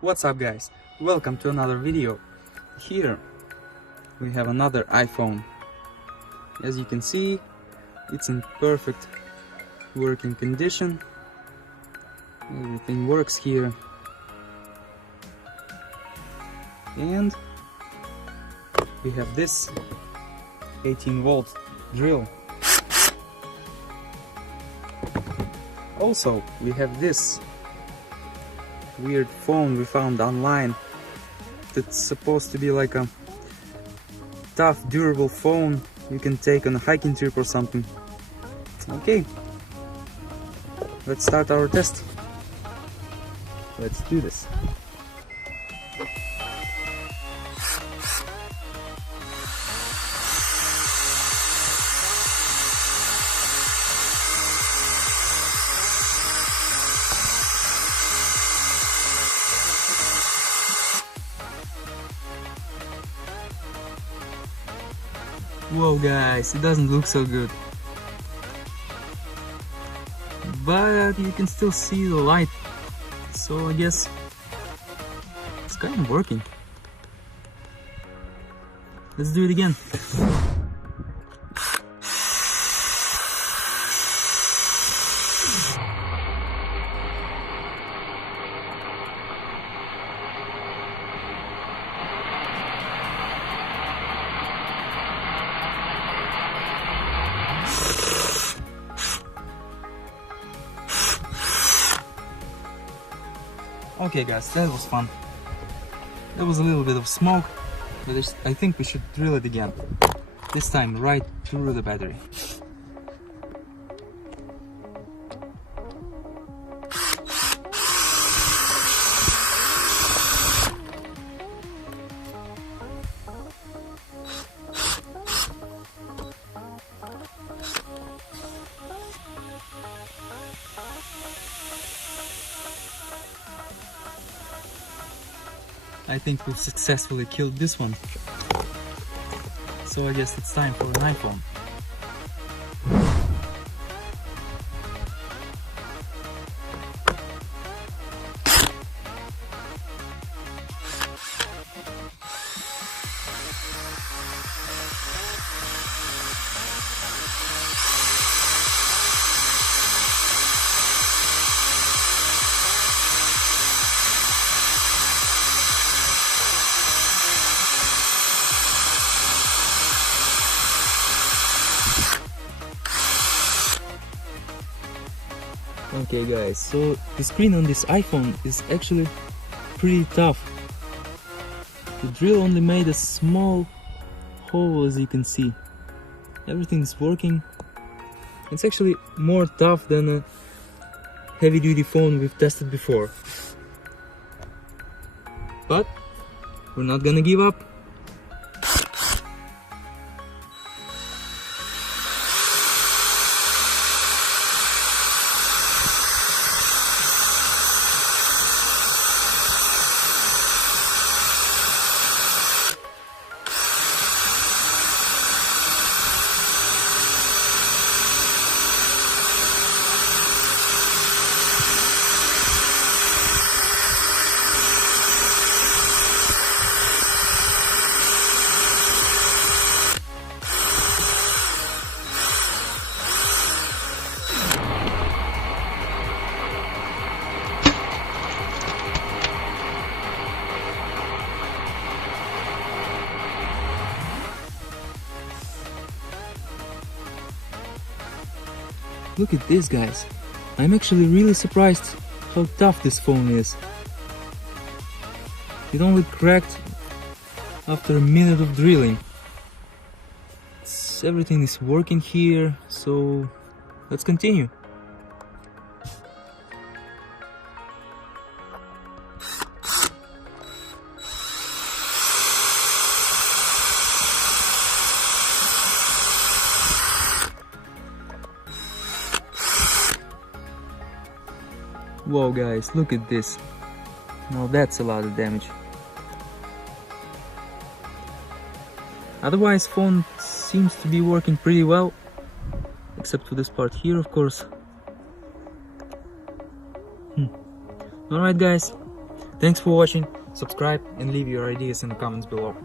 What's up guys, welcome to another video. Here we have another iPhone. As you can see, it's in perfect working condition. Everything works here. And we have this 18-volt drill. Also, we have this weird phone we found online that's supposed to be like a tough, durable phone you can take on a hiking trip or something. Okay, let's start our test. Let's do this. Whoa guys, it doesn't look so good. But you can still see the light, so I guess it's kind of working. Let's do it again. Okay guys, that was fun. There was a little bit of smoke, but I think we should drill it again. This time right through the battery. I think we've successfully killed this one. So I guess it's time for an iPhone. Okay guys, so the screen on this iPhone is actually pretty tough. The drill only made a small hole, as you can see. Everything's working. It's actually more tough than a heavy duty phone we've tested before. But we're not gonna give up. Look at this guys, I'm actually really surprised how tough this phone is. It only cracked after a minute of drilling. Everything is working here, so let's continue. Whoa guys, look at this. Now that's a lot of damage. Otherwise, phone seems to be working pretty well, except for this part here, of course. Alright guys, Thanks for watching, subscribe and leave your ideas in the comments below.